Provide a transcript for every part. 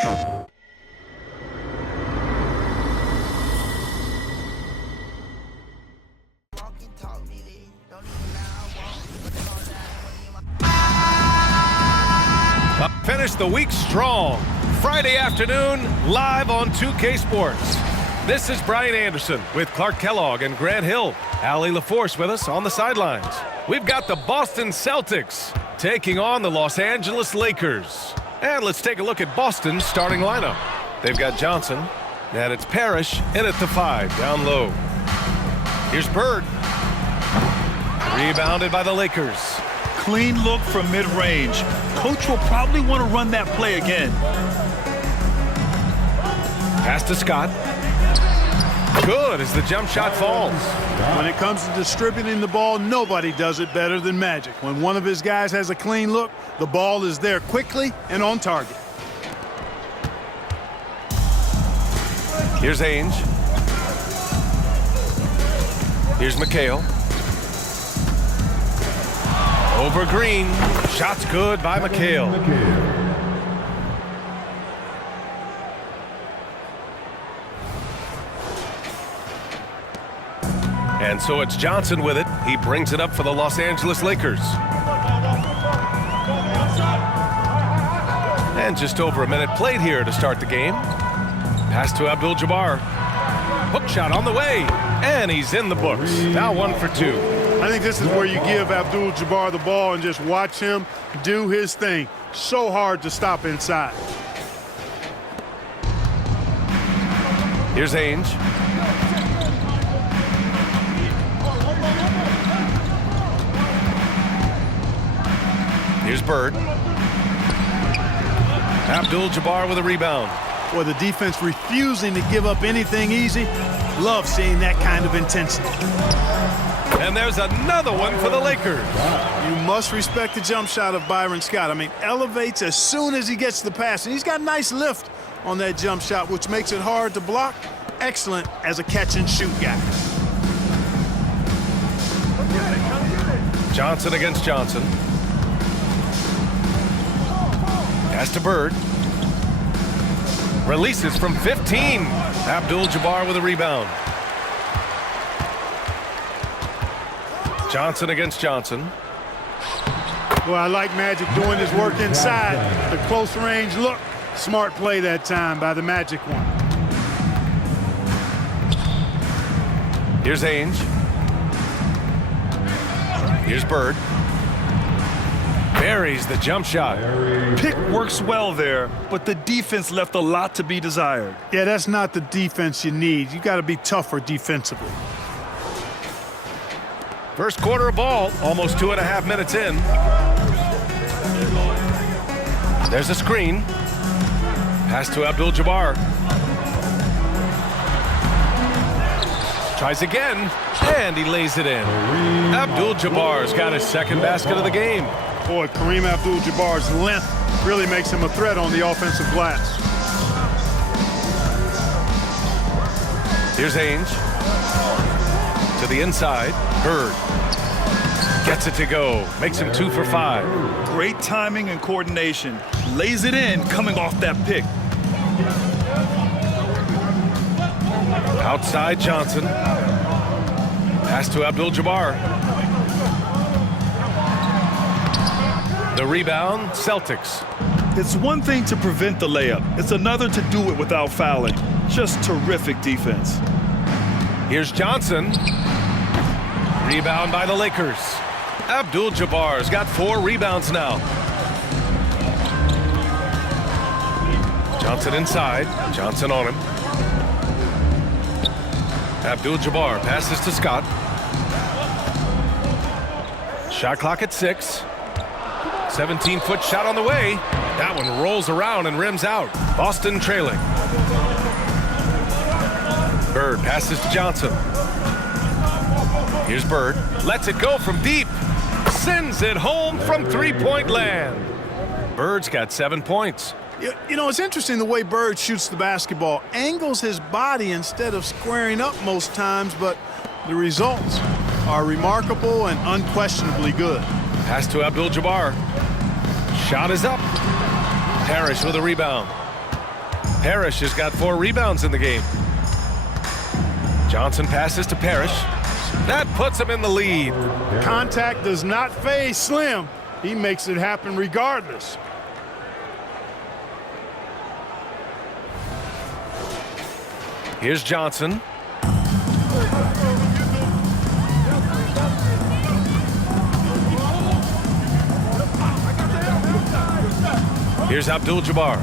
Finish the week strong. Friday afternoon, live on 2K Sports. This is Brian Anderson with Clark Kellogg and Grant Hill. Allie LaForce with us on the sidelines. We've got the Boston Celtics taking on the Los Angeles Lakers. And let's take a look at Boston's starting lineup. They've got Johnson, and it's Parish in at the 5, down low. Here's Bird. Rebounded by the Lakers. Clean look from mid-range. Coach will probably want to run that play again. Pass to Scott. Good as the jump shot falls. When it comes to distributing the ball, nobody does it better than Magic. When one of his guys has a clean look, the ball is there quickly and on target. Here's Ainge. Here's McHale. Over Green. Shot's good by McHale. And so it's Johnson with it. He brings it up for the Los Angeles Lakers. And just over a minute played here to start the game. Pass to Abdul-Jabbar. Hook shot on the way. And he's in the books. Now 1 for 2. I think this is where you give Abdul-Jabbar the ball and just watch him do his thing. So hard to stop inside. Here's Ainge. Here's Bird. Abdul-Jabbar with a rebound. Boy, the defense refusing to give up anything easy. Love seeing that kind of intensity. And there's another one for the Lakers. You must respect the jump shot of Byron Scott. I mean, elevates as soon as he gets the pass. And he's got a nice lift on that jump shot, which makes it hard to block. Excellent as a catch-and-shoot guy. Johnson against Johnson. Pass to Bird. Releases from 15. Abdul-Jabbar with a rebound. Johnson against Johnson. Well, I like Magic doing his work inside. The close range look. Smart play that time by the Magic one. Here's Ainge. Here's Bird. Buries the jump shot. Pick works well there, but the defense left a lot to be desired. Yeah, that's not the defense you need. You got to be tougher defensively. First quarter of ball, almost 2.5 minutes in. There's a screen. Pass to Abdul-Jabbar. Tries again, and he lays it in. Abdul-Jabbar's got his second basket of the game. Boy, Kareem Abdul-Jabbar's length really makes him a threat on the offensive glass. Here's Ainge. To the inside, Bird. Gets it to go. Makes him 2 for 5. Great timing and coordination. Lays it in coming off that pick. Outside Johnson. Pass to Abdul-Jabbar. The rebound, Celtics. It's one thing to prevent the layup. It's another to do it without fouling. Just terrific defense. Here's Johnson. Rebound by the Lakers. Abdul-Jabbar's got 4 rebounds now. Johnson inside. Johnson on him. Abdul-Jabbar passes to Scott. Shot clock at 6. 17-foot shot on the way. That one rolls around and rims out. Boston trailing. Bird passes to Johnson. Here's Bird. Lets it go from deep. Sends it home from three-point land. Bird's got 7 points. You know, it's interesting the way Bird shoots the basketball. Angles his body instead of squaring up most times, but the results are remarkable and unquestionably good. Pass to Abdul-Jabbar. Shot is up. Parish with a rebound. Parish has got 4 rebounds in the game. Johnson passes to Parish. That puts him in the lead. Contact does not phase Slim. He makes it happen regardless. Here's Johnson. Here's Abdul-Jabbar.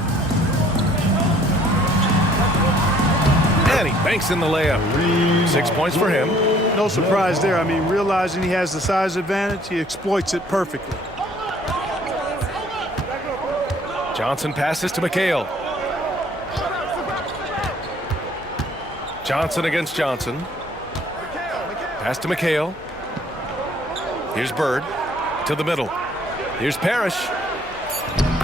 And he banks in the layup. 6 points for him. No surprise there. I mean, realizing he has the size advantage, he exploits it perfectly. Johnson passes to McHale. Johnson against Johnson. Pass to McHale. Here's Bird to the middle. Here's Parish.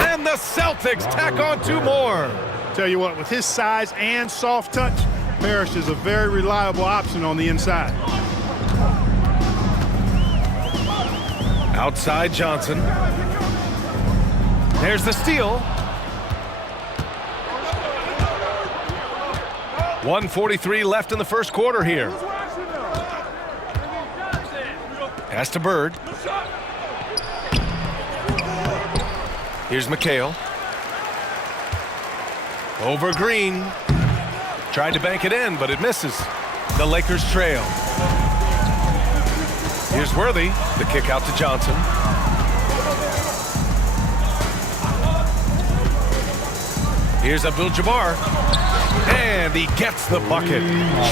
And the Celtics tack on 2 more. Tell you what, with his size and soft touch, Parish is a very reliable option on the inside. Outside Johnson. There's the steal. 1:43 left in the first quarter here. Pass to Bird. Here's McHale. Over Green. Tried to bank it in, but it misses. The Lakers trail. Here's Worthy. The kick out to Johnson. Here's Abdul-Jabbar. And he gets the bucket.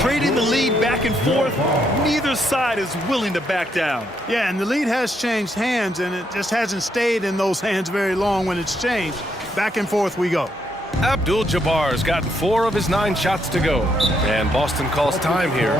Trading the lead back and forth, neither side is willing to back down. Yeah, and the lead has changed hands, and it just hasn't stayed in those hands very long when it's changed. Back and forth we go. Abdul-Jabbar's gotten 4 of his 9 shots to go. And Boston calls time here.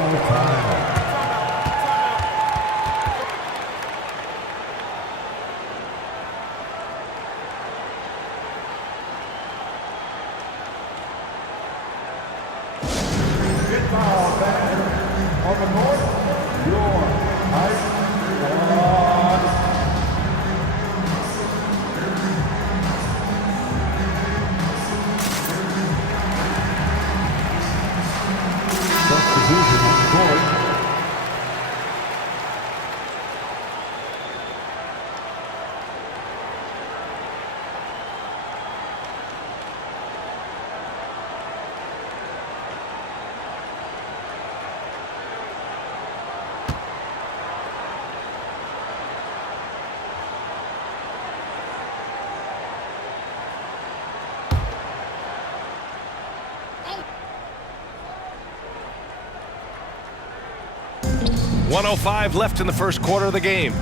.105 left in the first quarter of the game.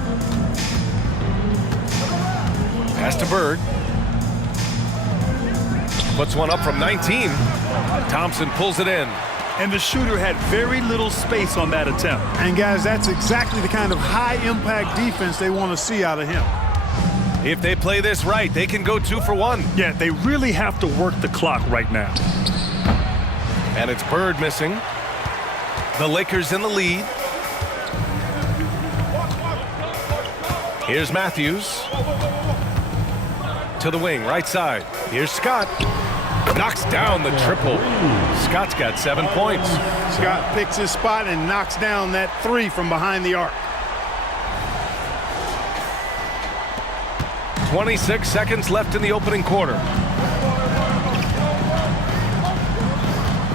Pass to Bird. Puts one up from 19. Thompson pulls it in. And the shooter had very little space on that attempt. And guys, that's exactly the kind of high-impact defense they want to see out of him. If they play this right, they can go 2 for 1. Yeah, they really have to work the clock right now. And it's Bird missing. The Lakers in the lead. Here's Matthews. To the wing, right side. Here's Scott. Knocks down the triple. Scott's got 7 points. Scott picks his spot and knocks down that 3 from behind the arc. 26 seconds left in the opening quarter.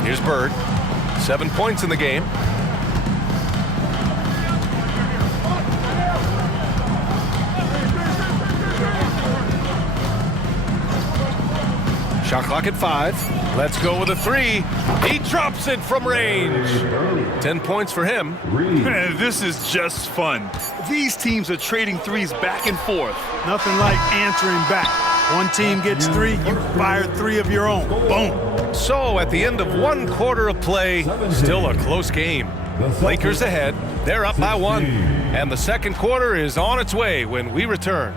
Here's Bird. 7 points in the game. Shot clock at 5. Let's go with a 3. He drops it from range. 10 points for him. This is just fun. These teams are trading threes back and forth. Nothing like answering back. One team gets 3, you fired 3 of your own. Boom. So at the end of 1 quarter of play, still a close game. Lakers ahead. They're up by 1. And the second quarter is on its way when we return.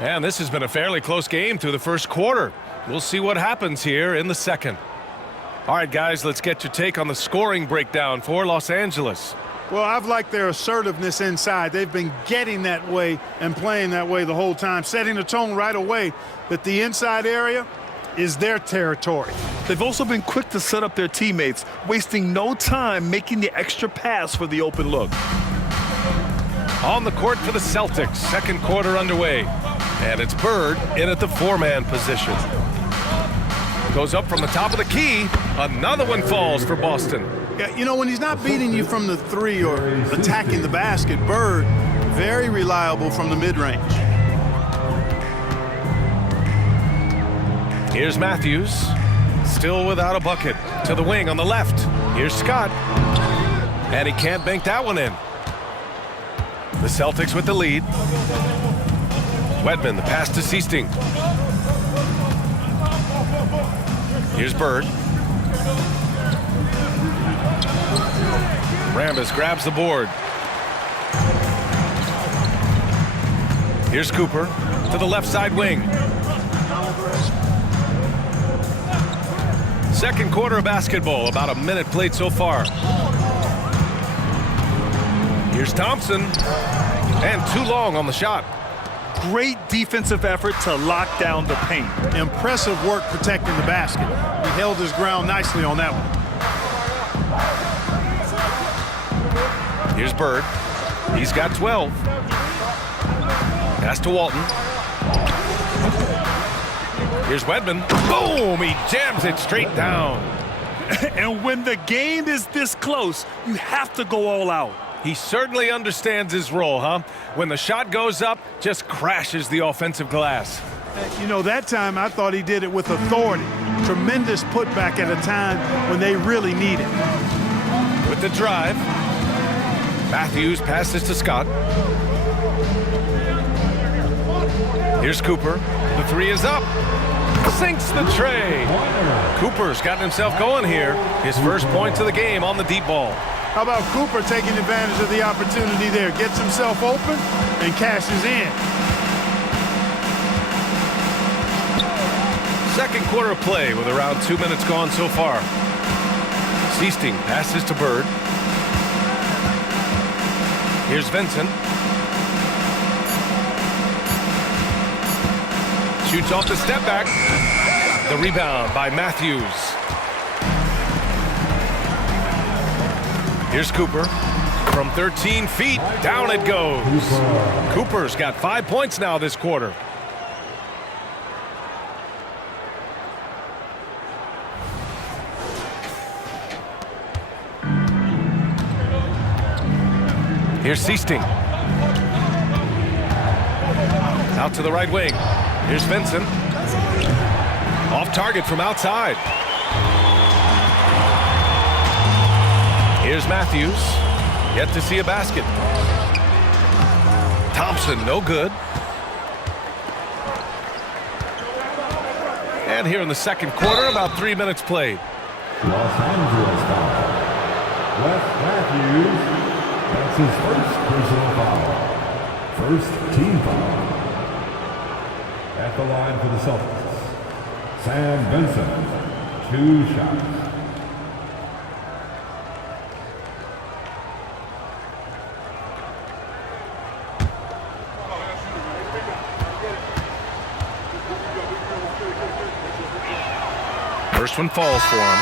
And this has been a fairly close game through the first quarter. We'll see what happens here in the second. All right, guys, let's get your take on the scoring breakdown for Los Angeles. Well, I've liked their assertiveness inside. They've been getting that way and playing that way the whole time, setting the tone right away that the inside area is their territory. They've also been quick to set up their teammates, wasting no time making the extra pass for the open look. On the court for the Celtics, second quarter underway. And it's Bird in at the four-man position. Goes up from the top of the key. Another one falls for Boston. Yeah, you know, when he's not beating you from the three or attacking the basket, Bird, very reliable from the mid-range. Here's Matthews, still without a bucket. To the wing on the left. Here's Scott. And he can't bank that one in. The Celtics with the lead. Wedman, the pass to Seasting. Here's Bird. Rambis grabs the board. Here's Cooper to the left side wing. Second quarter of basketball, about a minute played so far. Here's Thompson, and too long on the shot. Great defensive effort to lock down the paint. Impressive work protecting the basket. He held his ground nicely on that one. Here's Bird. He's got 12. Pass to Walton. Here's Wedman. Boom! He jams it straight down. And when the game is this close, you have to go all out. He certainly understands his role, huh? When the shot goes up, just crashes the offensive glass. You know, that time I thought he did it with authority. Tremendous putback at a time when they really need it. With the drive, Matthews passes to Scott. Here's Cooper. The three is up. Sinks the tray. Cooper's gotten himself going here. His first points of the game on the deep ball. How about Cooper taking advantage of the opportunity there? Gets himself open and cashes in. Second quarter of play with around 2 minutes gone so far. Seasting passes to Bird. Here's Vincent. Shoots off the step back. The rebound by Matthews. Here's Cooper. From 13 feet, down it goes. Cooper's got 5 points now this quarter. Here's Seasting. Out to the right wing. Here's Vincent. Off target from outside. Here's Matthews. Yet to see a basket. Thompson, no good. And here in the second quarter, about 3 minutes played. Los Angeles foul. Wes Matthews. That's his first personal foul. First team foul. At the line for the Celtics, Sam Benson, 2 shots. First one falls for him.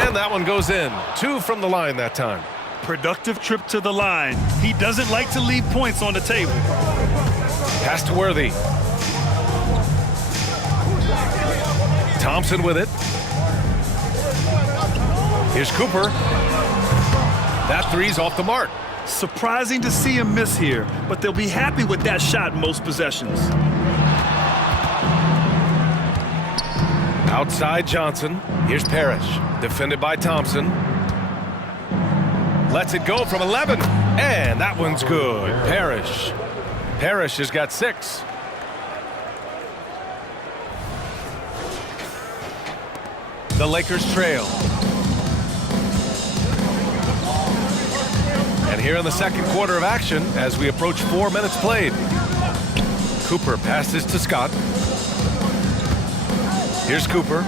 And that one goes in. 2 from the line that time. Productive trip to the line. He doesn't like to leave points on the table. Pass to Worthy. Thompson with it. Here's Cooper. That three's off the mark. Surprising to see him miss here, but they'll be happy with that shot most possessions. Outside Johnson. Here's Parish. Defended by Thompson. Lets it go from 11. And that one's good. Parish. Parish has got 6. The Lakers trail. And here in the second quarter of action, as we approach 4 minutes played. Cooper passes to Scott. Here's Cooper.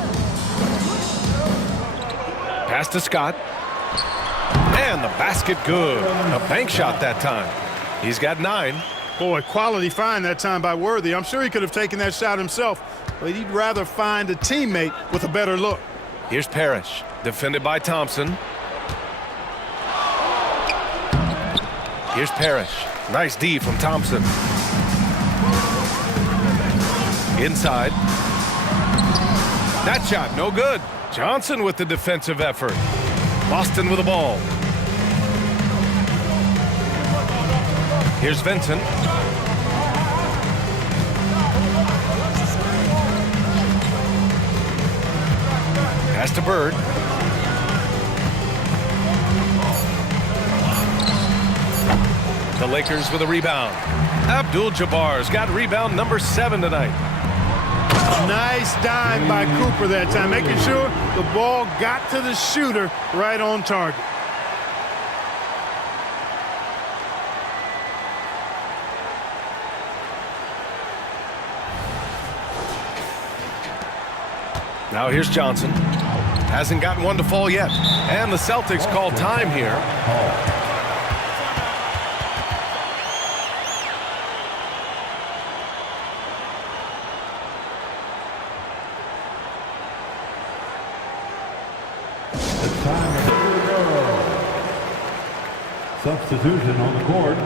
Pass to Scott. And the basket good. A bank shot that time. He's got 9. Boy, quality find that time by Worthy. I'm sure he could have taken that shot himself, but he'd rather find a teammate with a better look. Here's Parish, defended by Thompson. Here's Parish. Nice D from Thompson. Inside. That shot, no good. Johnson with the defensive effort. Boston with the ball. Here's Vincent. Pass to Bird. The Lakers with a rebound. Abdul-Jabbar's got rebound number 7 tonight. Nice dime by Cooper that time, making sure the ball got to the shooter right on target. Now here's Johnson. Hasn't gotten one to fall yet. And the Celtics call time here. It's time to go. Substitution on the court.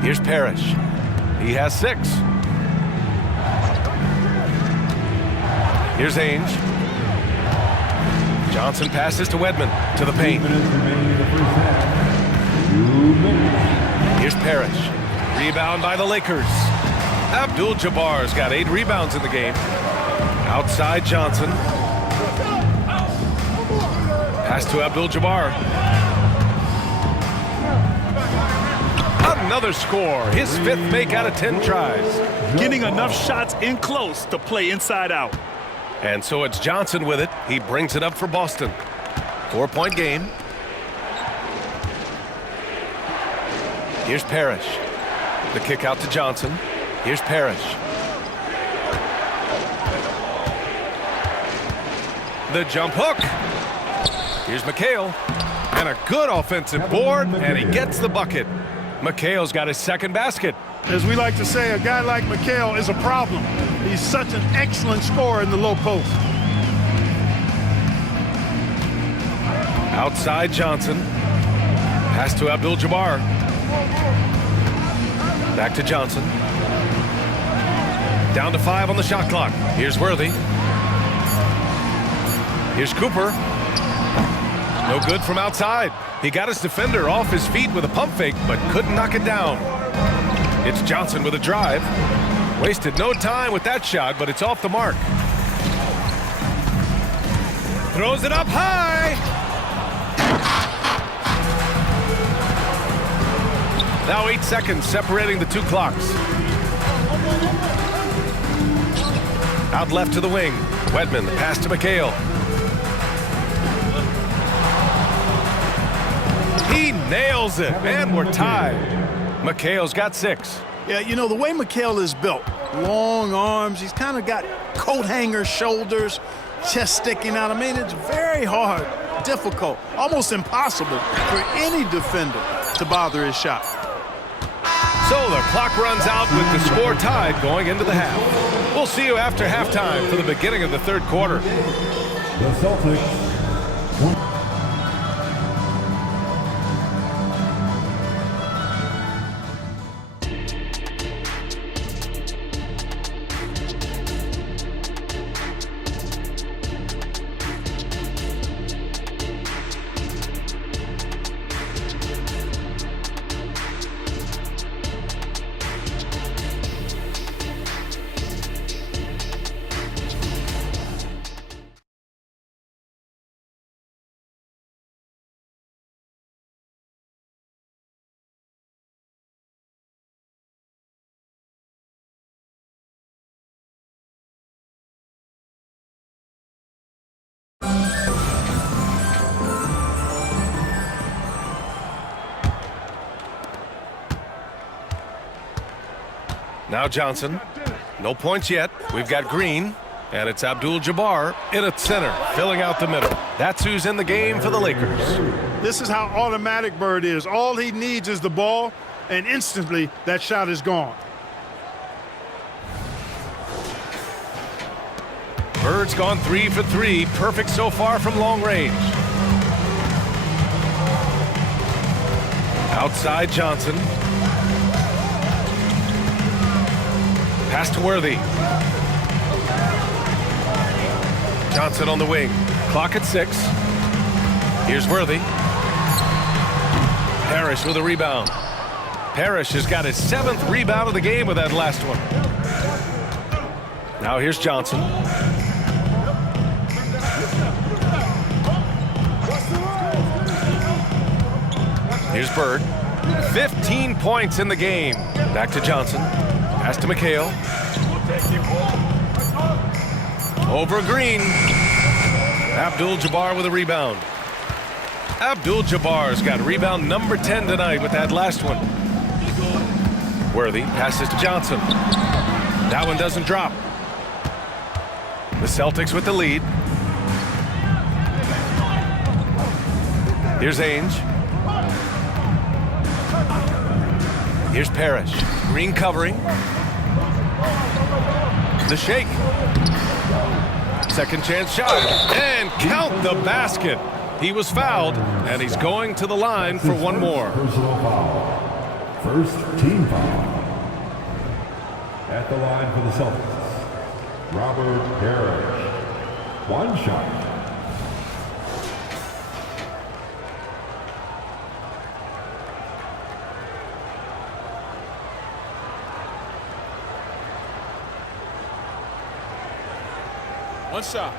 Here's Parish. He has 6. Here's Ainge. Johnson passes to Wedman to the paint. 2 minutes remaining in the first half. 2 minutes. Here's Parish. Rebound by the Lakers. Abdul-Jabbar's got 8 rebounds in the game. Outside Johnson. Pass to Abdul-Jabbar. Another score. His 5th make out of 10 tries. Getting enough shots in close to play inside out. And so it's Johnson with it. He brings it up for Boston. 4-point game. Here's Parish. The kick out to Johnson. Here's Parish. The jump hook. Here's McHale. And a good offensive board, and he gets the bucket. McHale's got his 2nd basket. As we like to say, a guy like McHale is a problem. He's such an excellent scorer in the low post. Outside Johnson. Pass to Abdul-Jabbar. Back to Johnson. Down to 5 on the shot clock. Here's Worthy. Here's Cooper. No good from outside. He got his defender off his feet with a pump fake, but couldn't knock it down. It's Johnson with a drive. Wasted no time with that shot, but it's off the mark. Throws it up high. Now 8 seconds separating the 2 clocks. Out left to the wing. Wedman, the pass to McHale. He nails it, and we're tied. McHale's got 6. Yeah, you know, the way McHale is built, long arms, he's kind of got coat hanger shoulders, chest sticking out. I mean, it's very hard, difficult, almost impossible for any defender to bother his shot. So the clock runs out with the score tied going into the half. We'll see you after halftime for the beginning of the 3rd quarter. The Celtics. Now Johnson. No points yet. We've got Green. And it's Abdul-Jabbar in at center, filling out the middle. That's who's in the game for the Lakers. This is how automatic Bird is. All he needs is the ball, and instantly that shot is gone. Bird's gone 3 for 3. Perfect so far from long range. Outside Johnson. Pass to Worthy. Johnson on the wing. Clock at 6. Here's Worthy. Parish with a rebound. Parish has got his 7th rebound of the game with that last one. Now here's Johnson. Here's Bird. 15 points in the game. Back to Johnson. Pass to McHale. Over Green. Abdul-Jabbar with a rebound. Abdul-Jabbar's got rebound number 10 tonight with that last one. Worthy passes to Johnson. That one doesn't drop. The Celtics with the lead. Here's Ainge. Here's Parish. Green covering. The shake. Second chance shot. And count the basket. He was fouled, and he's going to the line for one more. Personal foul. First team foul. At the line for the Celtics, Robert Parish. One shot. One shot.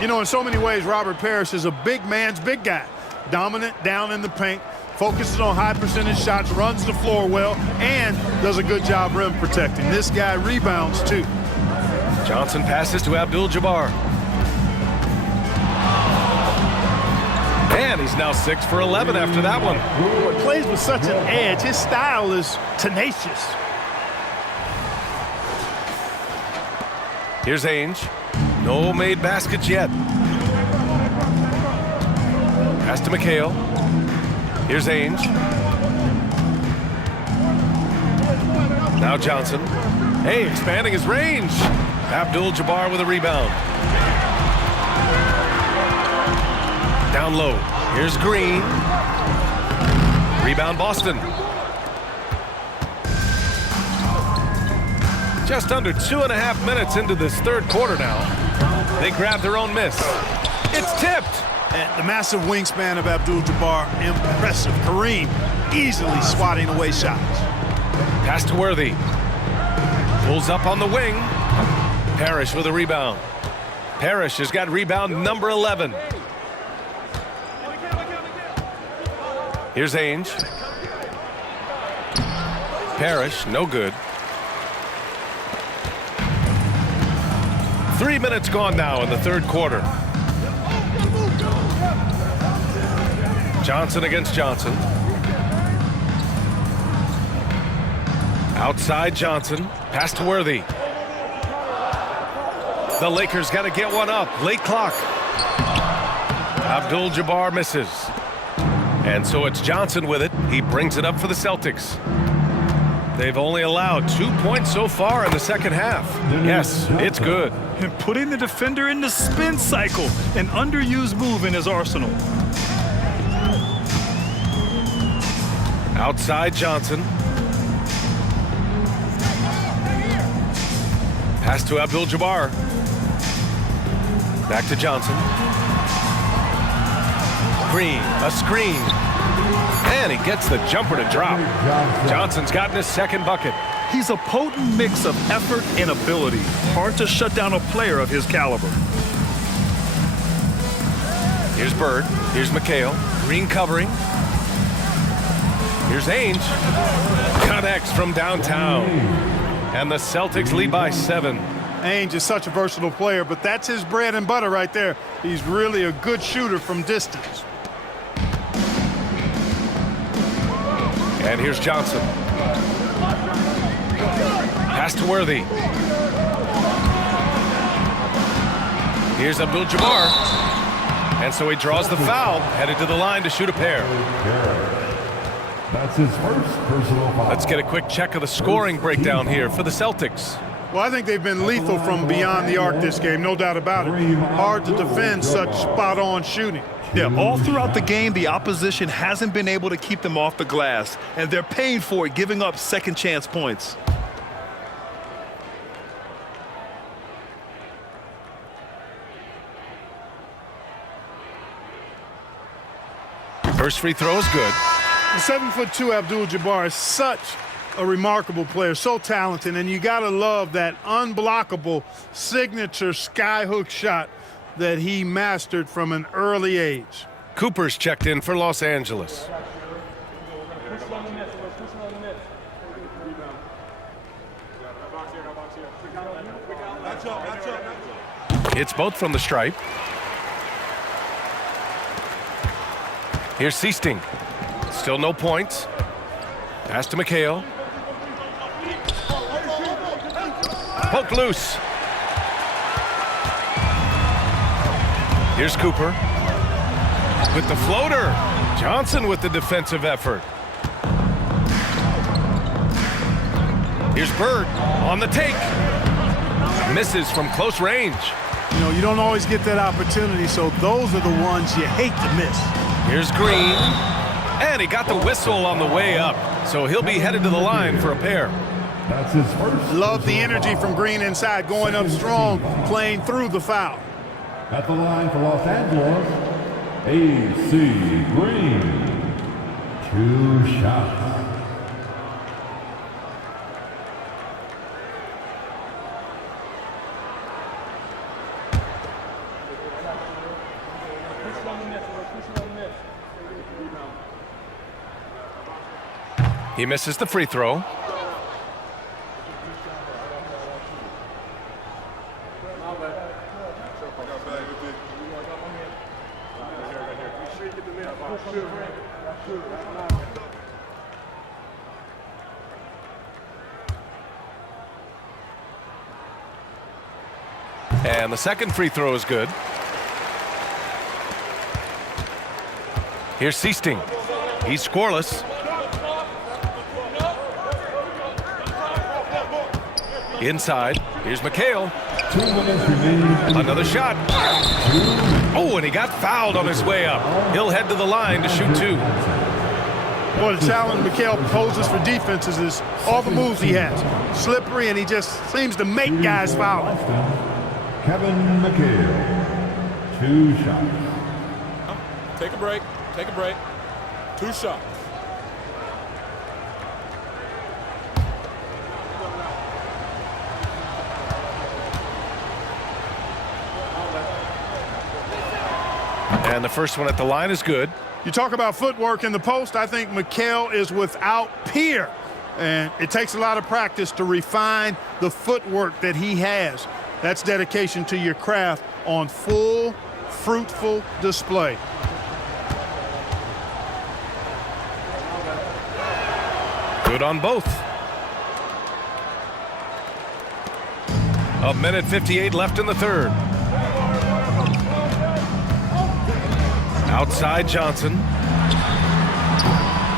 You know, in so many ways, Robert Parish is a big man's big guy. Dominant down in the paint, focuses on high percentage shots, runs the floor well, and does a good job rim protecting. This guy rebounds, too. Johnson passes to Abdul-Jabbar. And he's now 6 for 11 after that one. He plays with such an edge. His style is tenacious. Here's Ainge. No made baskets yet. Pass to McHale. Here's Ainge. Now Johnson. Hey, expanding his range. Abdul-Jabbar with a rebound. Down low. Here's Green. Rebound Boston. Just under 2.5 minutes into this third quarter now. They grab their own miss. It's tipped. And the massive wingspan of Abdul-Jabbar, impressive. Kareem easily swatting away shots. Pass to Worthy. Pulls up on the wing. Parish with a rebound. Parish has got rebound number 11. Here's Ainge. Parish, no good. 3 minutes gone now in the third quarter. Johnson against Johnson. Outside Johnson. Pass to Worthy. The Lakers got to get one up. Late clock. Abdul-Jabbar misses. And so it's Johnson with it. He brings it up for the Celtics. They've only allowed 2 points so far in the second half. Yes, it's good. And putting the defender in the spin cycle, an underused move in his arsenal. Outside Johnson. Pass to Abdul-Jabbar. Back to Johnson. Green, a screen. And he gets the jumper to drop. Johnson's gotten his second bucket. He's a potent mix of effort and ability. Hard to shut down a player of his caliber. Here's Bird. Here's McHale. Green covering. Here's Ainge. Connects from downtown. And the Celtics lead by 7. Ainge is such a versatile player, but that's his bread and butter right there. He's really a good shooter from distance. And here's Johnson. Pass to Worthy. Here's Abdul-Jabbar. And so he draws the foul, headed to the line to shoot a pair. That's his first personal foul. Let's get a quick check of the scoring breakdown here for the Celtics. Well, I think they've been lethal from beyond the arc this game, no doubt about it. Hard to defend such spot-on shooting. Yeah, all throughout the game, the opposition hasn't been able to keep them off the glass, and they're paying for it, giving up second chance points. First free throw is good. The 7'2" Abdul-Jabbar is such a remarkable player, so talented, and you got to love that unblockable signature skyhook shot that he mastered from an early age. Cooper's checked in for Los Angeles. It's both from the stripe. Here's Seasting. Still no points. Pass to McHale. Poked loose. Here's Cooper. With the floater. Johnson with the defensive effort. Here's Bird on the take. Misses from close range. You know, you don't always get that opportunity, so those are the ones you hate to miss. Here's Green. And he got the whistle on the way up, so he'll be headed to the line for a pair. That's his first. Love the energy from Green inside, going up strong, playing through the foul. At the line for Los Angeles, A.C. Green. 2 shots. He misses the free throw. And the second free throw is good. Here's Seasting. He's scoreless. Inside, here's McHale. 2 minutes remaining. Another shot. Oh, and he got fouled on his way up. He'll head to the line to shoot 2. Well, the challenge McHale poses for defenses is all the moves he has. Slippery, and he just seems to make guys foul. Kevin McHale. 2 shots. Take a break. Take a break. 2 shots. And the first one at the line is good. You talk about footwork in the post, I think McHale is without peer. And it takes a lot of practice to refine the footwork that he has. That's dedication to your craft on full, fruitful display. Good on both. A minute 58 left in the third. Outside Johnson.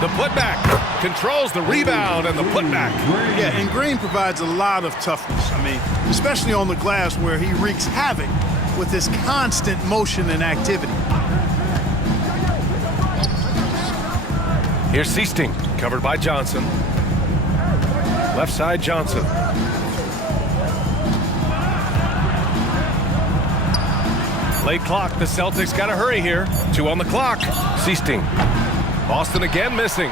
The putback controls the rebound and the putback. Yeah, and Green provides a lot of toughness. I mean, especially on the glass where he wreaks havoc with this constant motion and activity. Here's Seasting, covered by Johnson. Left side Johnson. Late clock, the Celtics got to hurry here. 2 on the clock. Seasting. Boston again missing.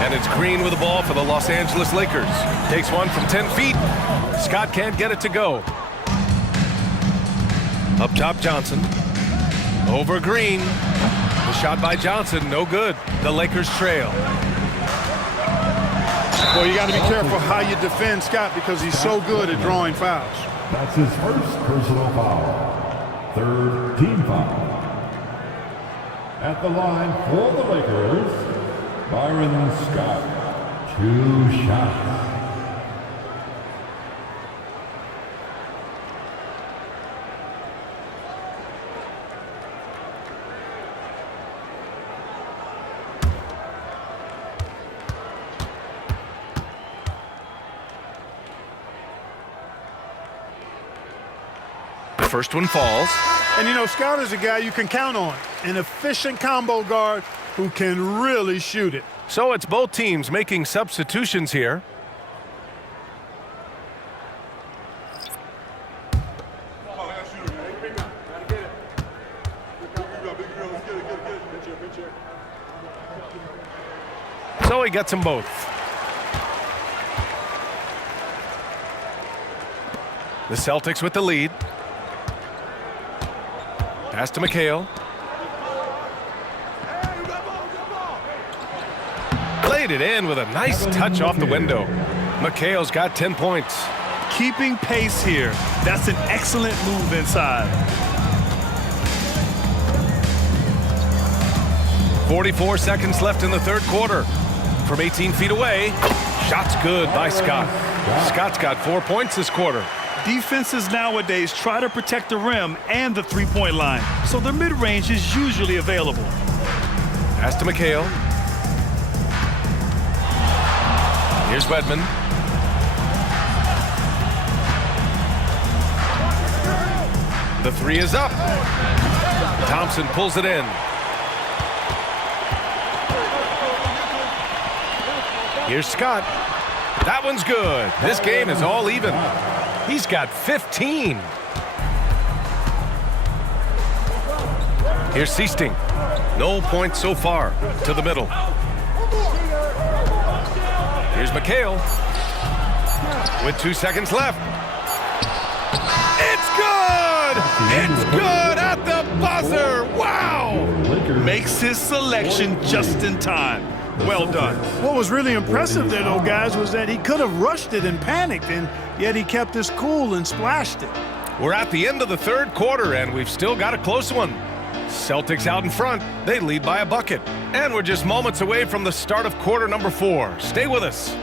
And it's Green with the ball for the Los Angeles Lakers. Takes one from 10 feet. Scott can't get it to go. Up top, Johnson. Over Green. The shot by Johnson, no good. The Lakers trail. Well, you got to be careful how you defend Scott because he's so good at drawing fouls. That's his first personal foul. Third team foul. At the line for the Lakers, Byron Scott. 2 shots. First one falls. And, you know, Scott is a guy you can count on. An efficient combo guard who can really shoot it. So it's both teams making substitutions here. So he gets them both. The Celtics with the lead. Pass to McHale. Laid it in with a nice touch off the window. McHale's got 10 points. Keeping pace here. That's an excellent move inside. 44 seconds left in the third quarter. From 18 feet away, shot's good by Scott. Scott's got 4 points this quarter. Defenses nowadays try to protect the rim and the three-point line, so their mid-range is usually available. Pass to McHale. Here's Wedman. The three is up. Thompson pulls it in. Here's Scott. That one's good. This game is all even. He's got 15. Here's Seasting. No points so far. To the middle. Here's McHale. With 2 seconds left. It's good! It's good at the buzzer! Wow! Makes his selection just in time. Well done. What was really impressive there, though, guys, was that he could have rushed it and panicked, and yet he kept his cool and splashed it. We're at the end of the third quarter, and we've still got a close one. Celtics out in front. They lead by a bucket. And we're just moments away from the start of quarter number 4. Stay with us.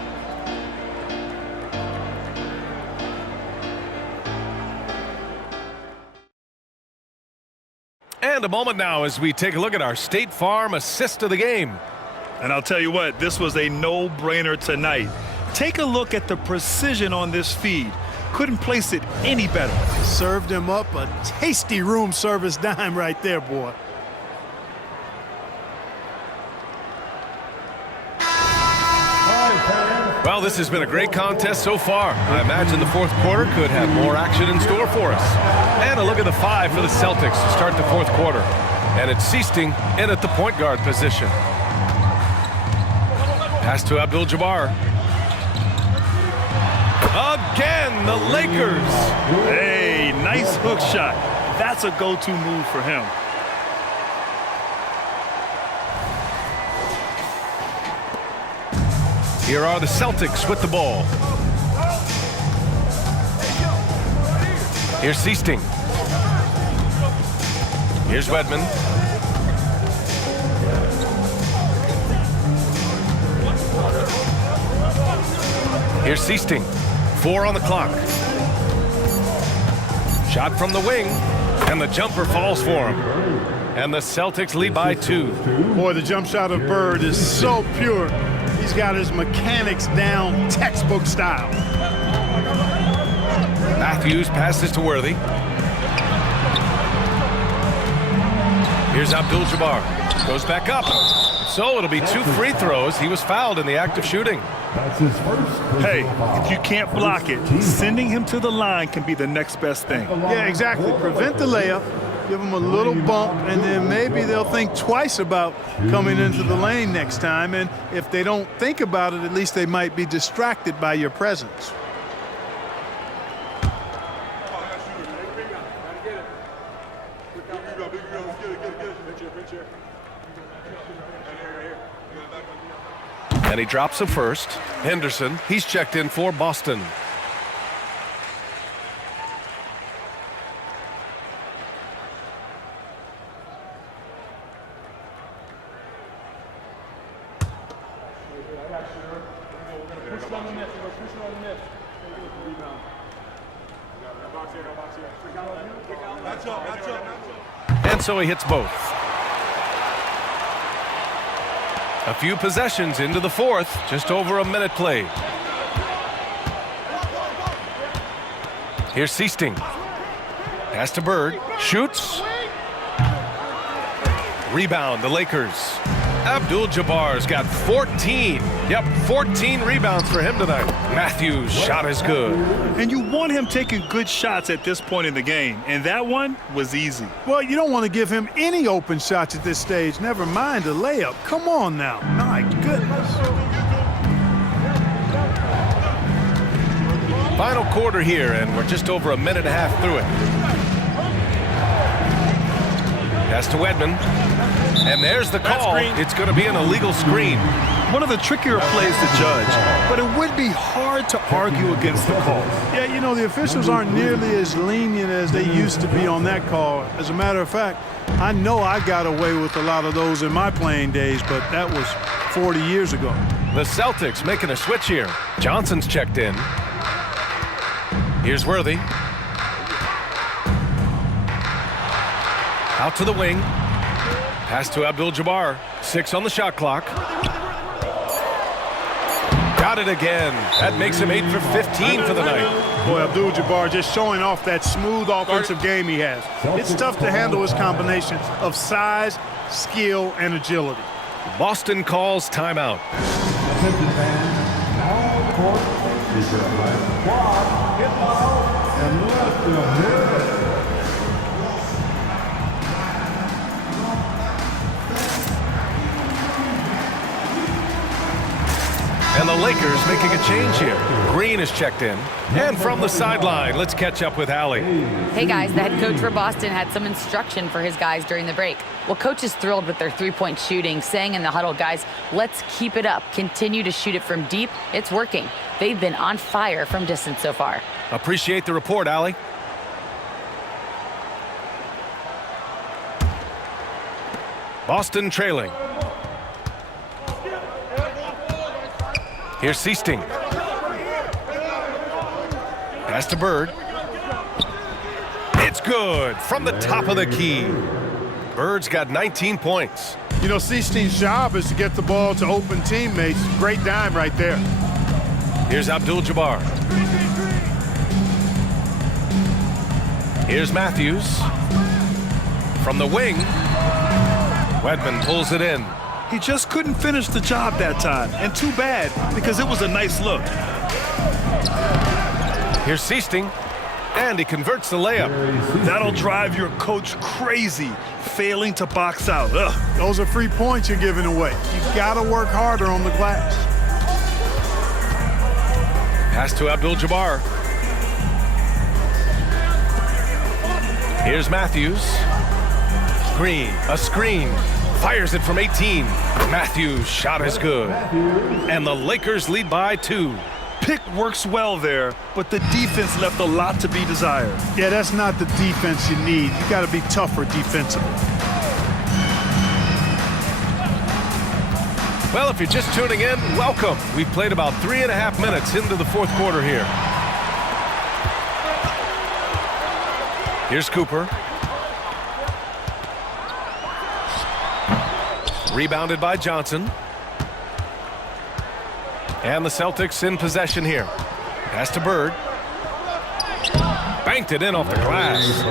And a moment now as we take a look at our State Farm assist of the game. And I'll tell you what, this was a no-brainer tonight. Take a look at the precision on this feed. Couldn't place it any better. Served him up a tasty room service dime right there, boy. Well, this has been a great contest so far. I imagine the fourth quarter could have more action in store for us. And a look at the 5 for the Celtics to start the fourth quarter. And it's Seasting in at the point guard position. Pass to Abdul-Jabbar. Again, the Lakers. Hey, nice hook shot. That's a go-to move for him. Here are the Celtics with the ball. Here's Seasting. Here's Wedman. Here's Seasting. 4 on the clock. Shot from the wing, and the jumper falls for him. And the Celtics lead by 2. Boy, the jump shot of Bird is so pure. He's got his mechanics down textbook style. Matthews passes to Worthy. Here's Abdul-Jabbar. Goes back up. So it'll be 2 free throws. He was fouled in the act of shooting. That's his first. Hey, if you can't block it, sending him to the line can be the next best thing. Yeah, exactly. Prevent the layup, give them a little bump, and then maybe they'll think twice about coming into the lane next time. And if they don't think about it, at least they might be distracted by your presence. And he drops a first. Henderson, he's checked in for Boston. And so he hits both. A few possessions into the fourth, just over a minute played. Here's Seasting. Pass to Bird. Shoots. Rebound, the Lakers. Abdul-Jabbar's got 14. Yep, 14 rebounds for him tonight. Matthews' shot is good. And you want him taking good shots at this point in the game, and that one was easy. Well, you don't want to give him any open shots at this stage, never mind a layup. Come on now. My goodness. Final quarter here, and we're just over a minute and a half through it. Pass to Wedman. And there's the call. It's going to be an illegal screen. One of the trickier plays to judge, but it would be hard to argue against the call. Yeah, you know, the officials aren't nearly as lenient as they used to be on that call. As a matter of fact, I know I got away with a lot of those in my playing days, but that was 40 years ago. The Celtics making a switch here. Johnson's checked in. Here's Worthy. Out to the wing. Pass to Abdul-Jabbar. 6 on the shot clock. Got it again. That makes him 8 for 15 for the night. Boy, Abdul-Jabbar just showing off that smooth offensive game he has. It's tough to handle his combination of size, skill, and agility. Boston calls timeout. Attention fans, now on the court is the left squad. Get out and left the middle. And the Lakers making a change here. Green is checked in. And from the sideline, let's catch up with Allie. Hey guys, the head coach for Boston had some instruction for his guys during the break. Well, coach is thrilled with their three-point shooting, saying in the huddle, guys, let's keep it up. Continue to shoot it from deep. It's working. They've been on fire from distance so far. Appreciate the report, Allie. Boston trailing. Here's Seasting. Pass to Bird. It's good from the top of the key. Bird's got 19 points. You know, Seasting's job is to get the ball to open teammates. Great dime right there. Here's Abdul-Jabbar. Here's Matthews. From the wing. Wedman pulls it in. He just couldn't finish the job that time, and too bad, because it was a nice look. Here's Seasting, and he converts the layup. That'll drive your coach crazy, failing to box out. Ugh. Those are free points you're giving away. You've got to work harder on the glass. Pass to Abdul-Jabbar. Here's Matthews. Green, a screen. Fires it from 18. Matthews' shot is good. And the Lakers lead by 2. Pick works well there, but the defense left a lot to be desired. Yeah, that's not the defense you need. You got to be tougher defensively. Well, if you're just tuning in, welcome. We've played about 3.5 minutes into the fourth quarter here. Here's Cooper. Rebounded by Johnson. And the Celtics in possession here. Pass to Bird. Banked it in off the glass.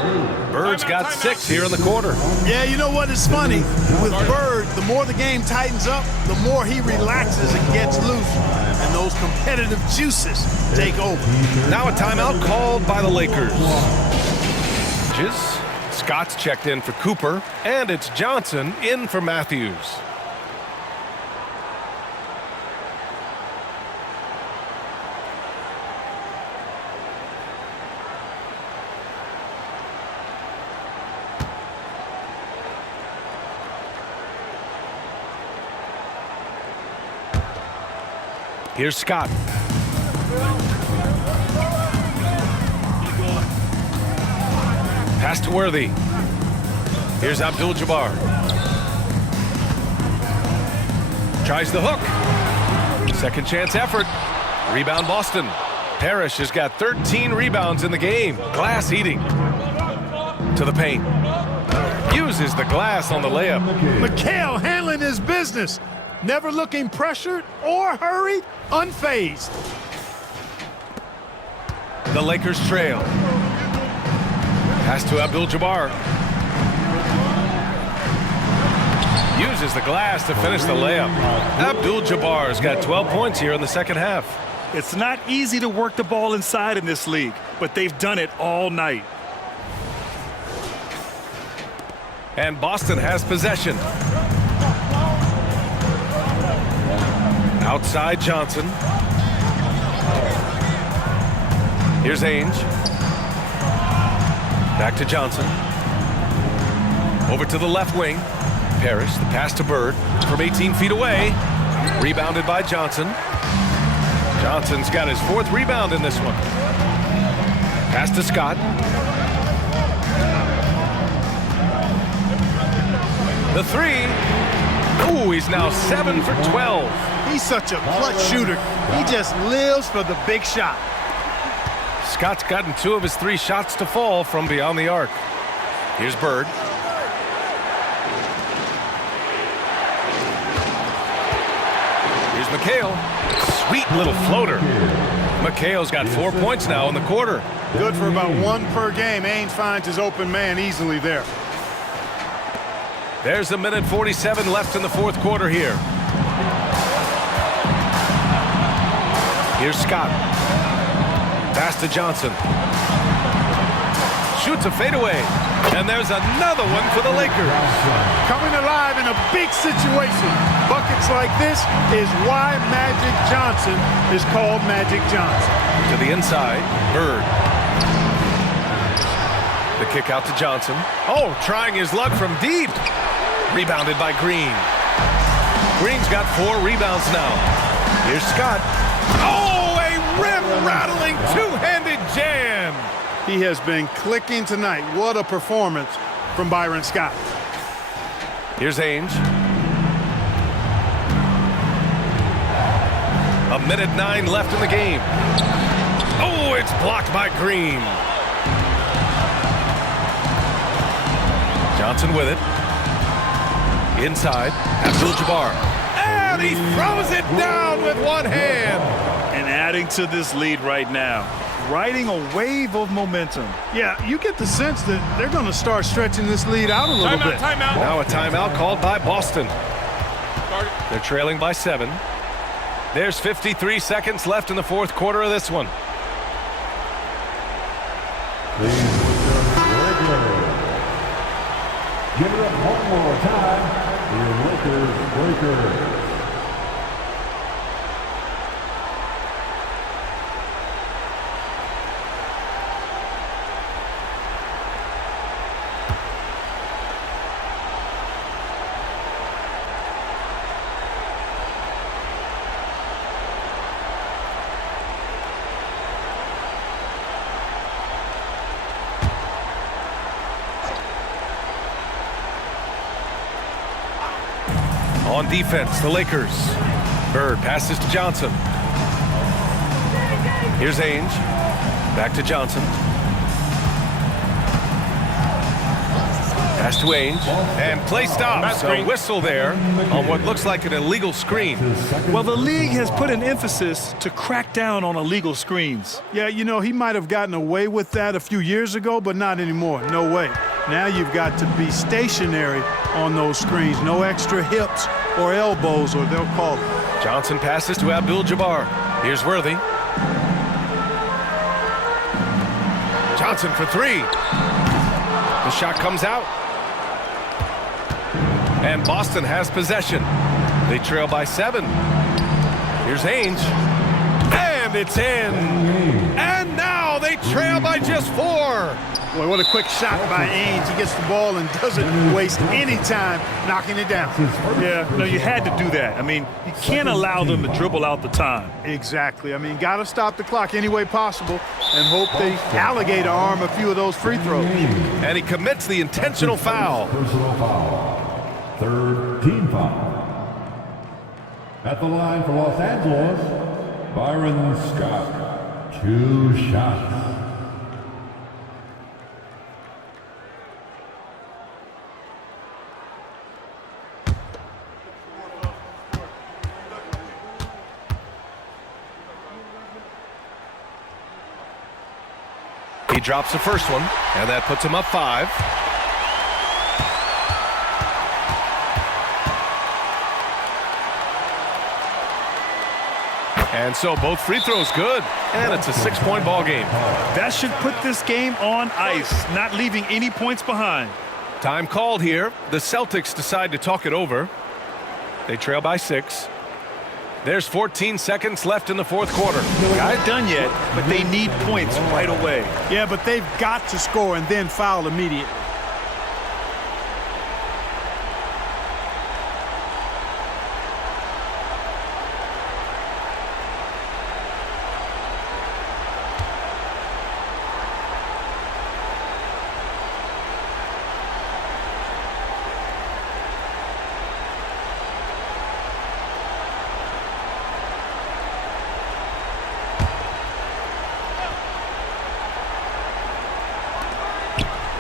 Bird's got 6 here in the quarter. Yeah, you know what is funny? With Bird, the more the game tightens up, the more he relaxes and gets loose. And those competitive juices take over. Now a timeout called by the Lakers. Scott's checked in for Cooper, and it's Johnson in for Matthews. Here's Scott. Pass to Worthy. Here's Abdul-Jabbar. Tries the hook. Second chance effort. Rebound Boston. Parish has got 13 rebounds in the game. Glass eating. To the paint. Uses the glass on the layup. McHale handling his business. Never looking pressured or hurried. Unfazed. The Lakers trail. Pass to Abdul-Jabbar. Uses the glass to finish the layup. Abdul-Jabbar has got 12 points here in the second half. It's not easy to work the ball inside in this league, but they've done it all night. And Boston has possession. Outside Johnson. Here's Ainge. Back to Johnson. Over to the left wing. Parish, the pass to Bird from 18 feet away. Rebounded by Johnson. Johnson's got his 4th rebound in this one. Pass to Scott. The 3. Ooh, he's now 7 for 12. He's such a clutch shooter. He just lives for the big shot. Scott's gotten 2 of his 3 shots to fall from beyond the arc. Here's Bird. Here's McHale. Sweet little floater. McHale's got 4 points now in the quarter. Good for about 1 per game. Ainge finds his open man easily there. There's a minute 47 left in the 4th quarter here. Here's Scott. Pass to Johnson. Shoots a fadeaway. And there's another one for the Lakers. Coming alive in a big situation. Buckets like this is why Magic Johnson is called Magic Johnson. To the inside, Bird. The kick out to Johnson. Oh, trying his luck from deep. Rebounded by Green. Green's got 4 rebounds now. Here's Scott. Oh, a rim-rattling two-handed jam. He has been clicking tonight. What a performance from Byron Scott. Here's Ainge. A minute 9 left in the game. Oh, it's blocked by Green. Johnson with it. Inside, Abdul-Jabbar. And he throws it down with one hand. And adding to this lead right now, riding a wave of momentum. Yeah, you get the sense that they're going to start stretching this lead out a little bit. Timeout. Now a timeout called by Boston. They're trailing by 7. There's 53 seconds left in the 4th quarter of this one. Give it up one more time. The Lakers. On defense, the Lakers. Bird passes to Johnson. Here's Ainge. Back to Johnson. Pass to Ainge. And play stops. A whistle there on what looks like an illegal screen. Well, the league has put an emphasis to crack down on illegal screens. Yeah, you know, he might have gotten away with that a few years ago, but not anymore. No way. Now you've got to be stationary on those screens. No extra hips or elbows, or they'll call it. Johnson passes to Abdul-Jabbar. Here's Worthy. Johnson for 3. The shot comes out. And Boston has possession. They trail by 7. Here's Ainge. And it's in. And now they trail by just 4. Boy, what a quick shot by Ainge. He gets the ball and doesn't waste any time knocking it down. Yeah, no, you had to do that. I mean, you can't allow them to dribble out the time. Exactly. I mean, got to stop the clock any way possible and hope they alligator arm a few of those free throws. And he commits the intentional foul. Personal foul. Third team foul. At the line for Los Angeles, Byron Scott. 2 shots. He drops the first one, and that puts him up 5. And so both free throws good, and it's a 6-point ball game. That should put this game on ice, not leaving any points behind. Time called here. The Celtics decide to talk it over. They trail by 6. There's 14 seconds left in the fourth quarter. Not done yet, but they need points right away. Yeah, but they've got to score and then foul immediately.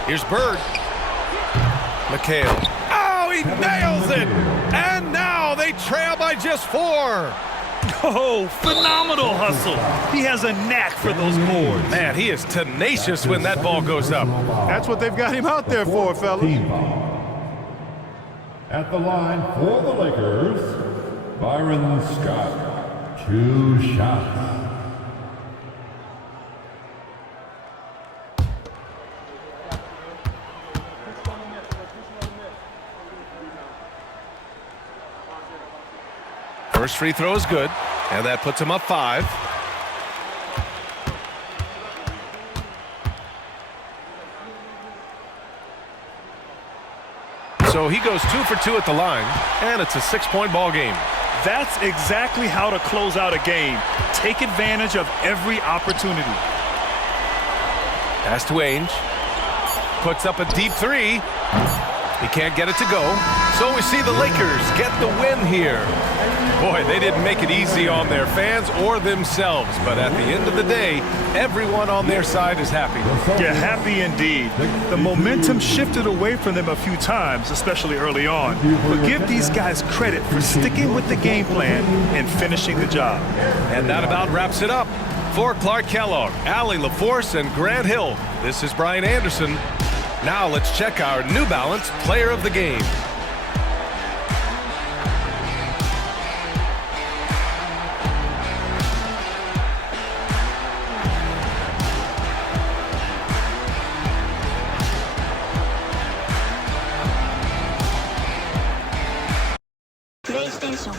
Here's Bird. McHale. Oh, he nails it! And now they trail by just 4. Oh, phenomenal hustle. He has a knack for those boards. Man, he is tenacious when that ball goes up. That's what they've got him out there for, fellas. Team foul. At the line for the Lakers, Byron Scott. 2 shots. First free throw is good, and that puts him up 5. So he goes 2 for 2 at the line, and it's a 6-point ball game. That's exactly how to close out a game. Take advantage of every opportunity. Pass to Ainge. Puts up a deep 3. He can't get it to go. So we see the Lakers get the win here. Boy, they didn't make it easy on their fans or themselves. But at the end of the day, everyone on their side is happy. Yeah, happy indeed. The momentum shifted away from them a few times, especially early on. But give these guys credit for sticking with the game plan and finishing the job. And that about wraps it up. For Clark Kellogg, Allie LaForce, and Grant Hill, this is Brian Anderson. Now let's check our New Balance Player of the Game. PlayStation